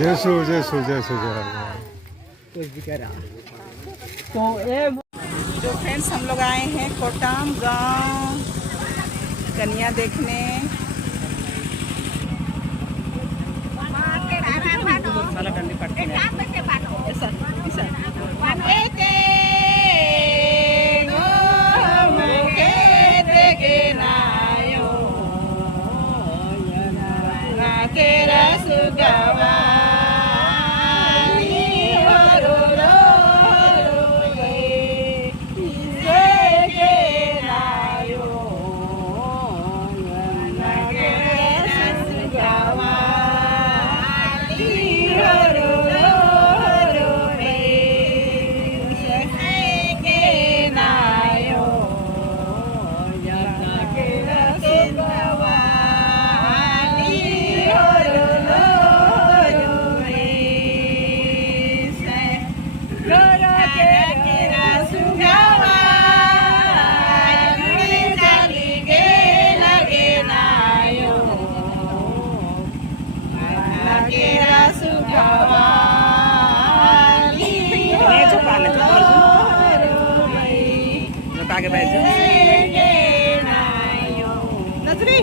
जैसो जैसो जैसो तो जो फ्रेंड्स हम लोग आए हैं कोटाम गांव कन्या देखने। आगे बैठ जाओ नजरी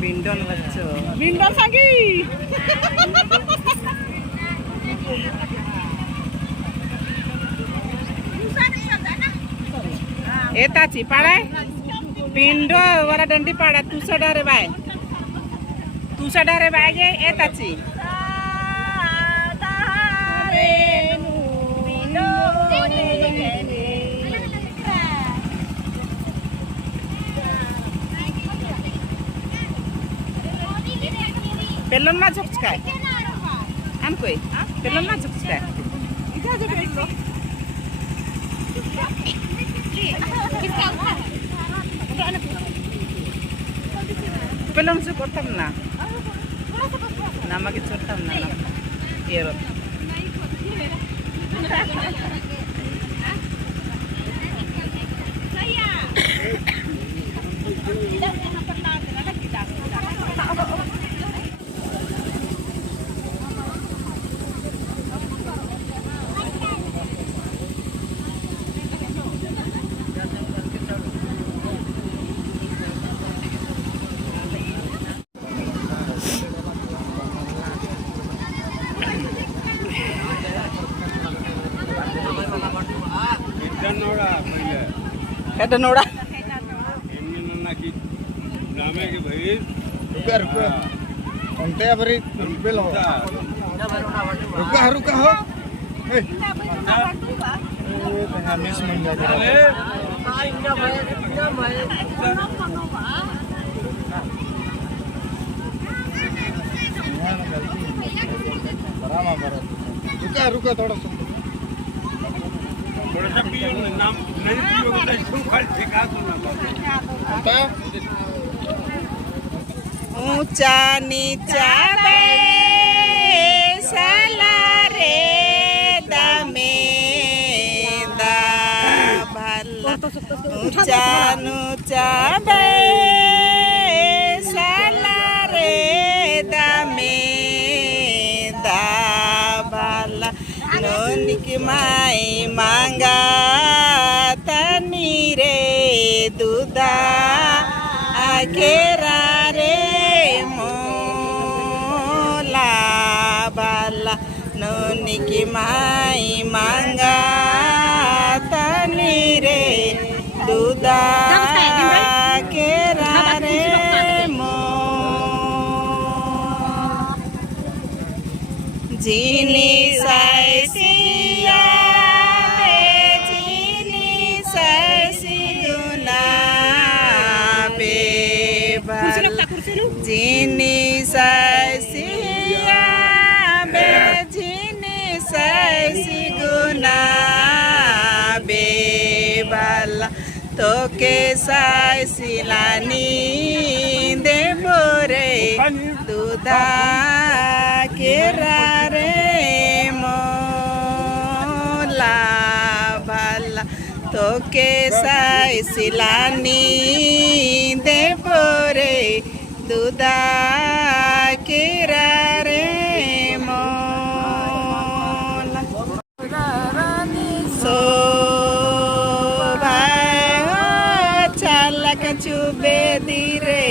बिंडल बच्चों बिंडल सांगी एताची पाडाय पिंड वरा दंडी पाडा तुसा डारे बाय गे एताची पेलन मा झुकचकाय आमकोय पेलन मा झुकचकाय पेलन से करताम ना नमक चोरताम ना येरो हेड नोड़ा रुका अंते बरी बेल हो रुका हो मिस मन रुका थोड़ा सा नाम नहीं पियोगे तो खाली ठेका सुना ऊंचा नीचा साला रे दमे दा भला ऊंचा नीचा साला रे दमे दा भला नोनिक माई मांगा तनी रे दूधा आखेरा रे मोला बाला नोनिक माई मांगा तनी रे दूधा केरा रे मो जीनी साइसिया जीनी सैसिया बेजीनी सैसी गुना बेबाला तो के सैसिलानी देबो रे दूधा केरा रे मोला बाला तो के सैसिलानी देबो रे दूधा केरा रे मोला सो भाई चालक चुबे रे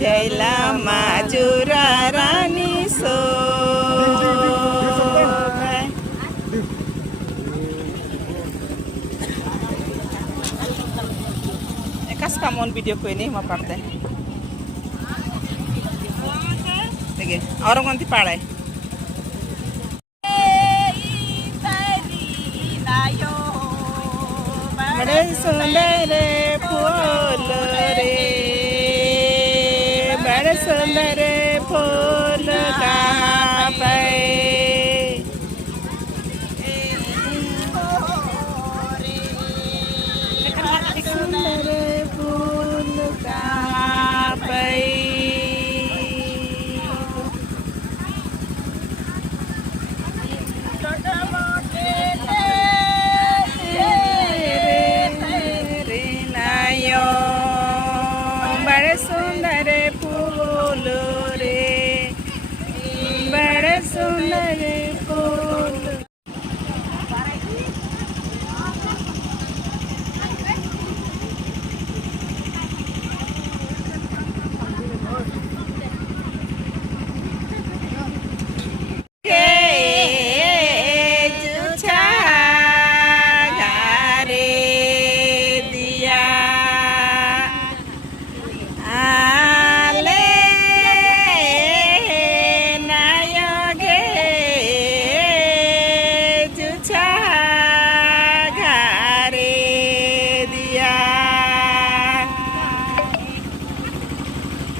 जैला माजुरा रानी सो Kamu video ko ini mau parte. Sige, orang nanti parai. Bade sundare phul re, bade sundare phul ka pai.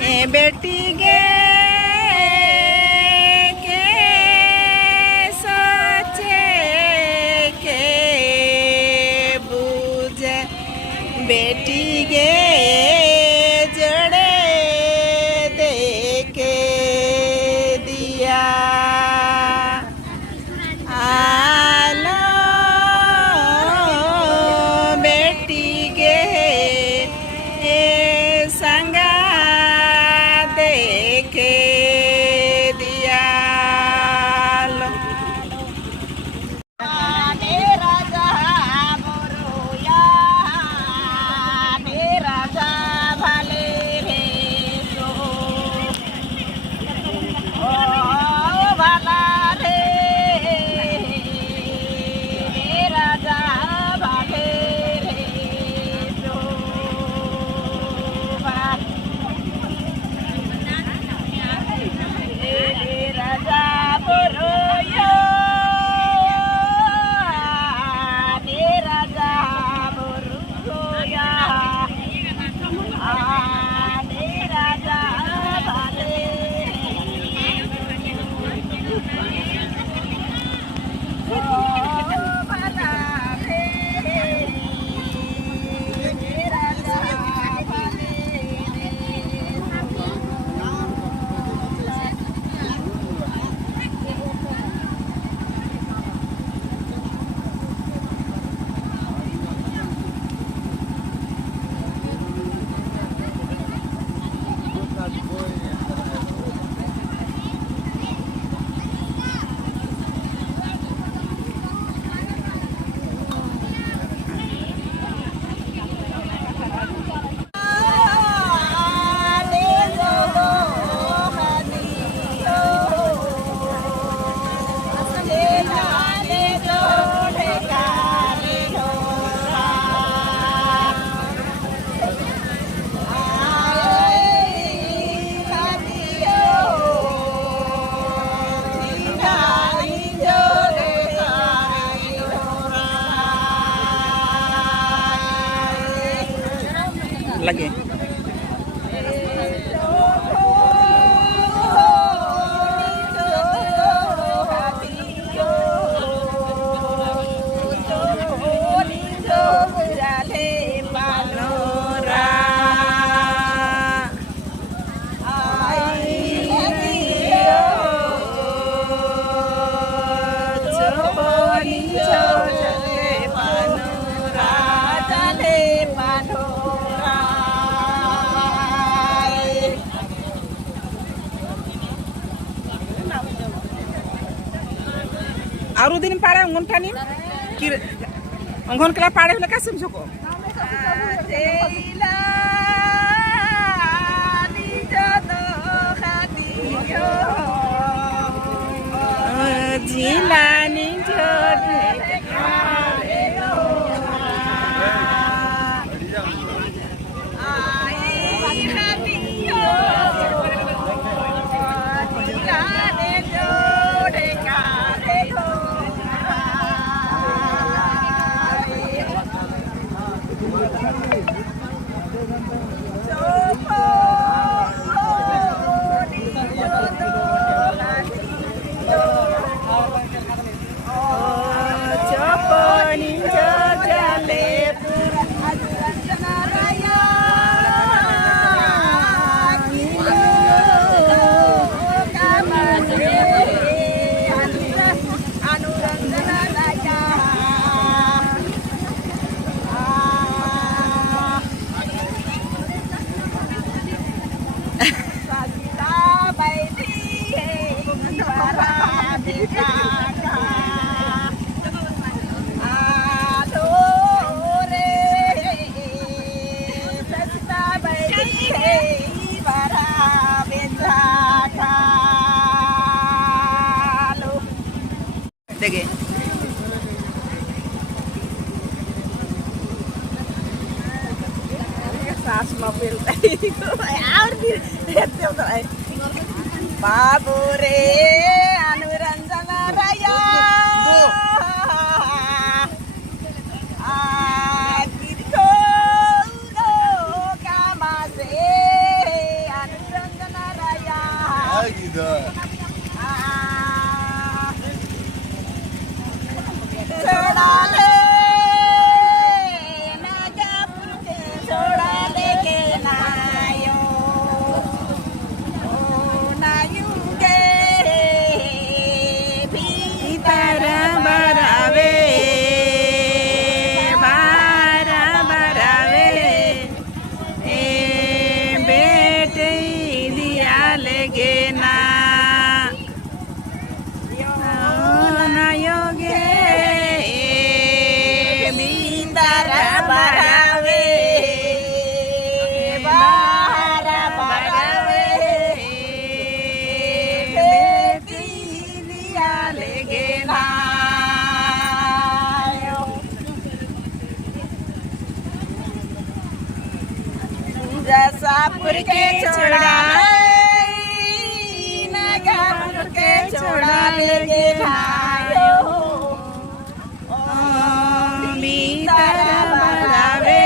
ए बेटी गे के सोचे के बूझे बेटी गे जड़े दे के दिया आलो बेटी गे संगा दे के दिया लो लगे आरु दिन पाड़े अंगन ठानी कि अंगन कला पाड़े हले का समझो को जिलानी जोड़े देखे सास मोबाइल और बाबू रे अनुरंजन रया गिरको कामा से अनुरंजन लेगे ना योगे भीतर बरावे बाहर बरावे बेटी दिया लेगे ना जसापुर के छोड़ा नगर के छोड़ा लेगे भाइयो भीतर बरावे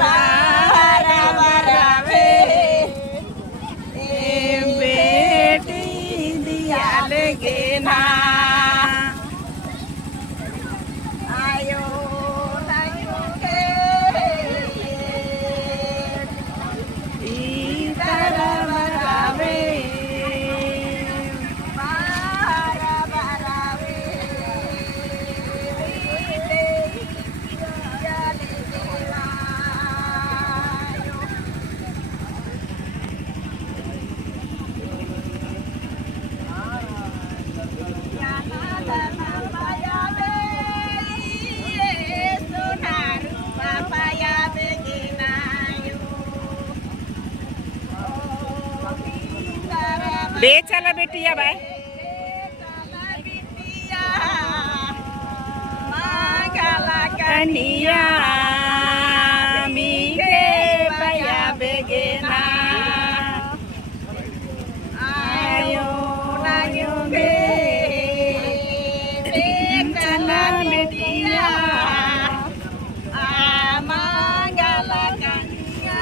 बाहर बरावे बेटी दिया लेगे ना आयो बे चला बेटिया बाय कनिया मीगे बया बेगेना आयो नायो बे चला बेटिया मांगला कनिया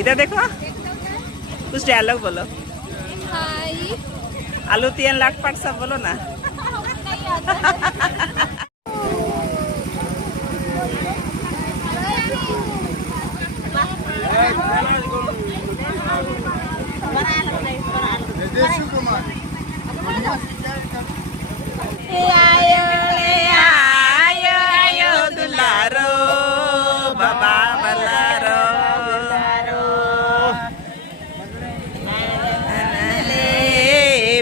इधर देखो कुछ डायलॉग बोलो हाय आलू तीन लाख पाट सब बोलो ना आयो आयो आयो दुलारो बाबा बलारो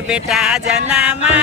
बेटा जनमा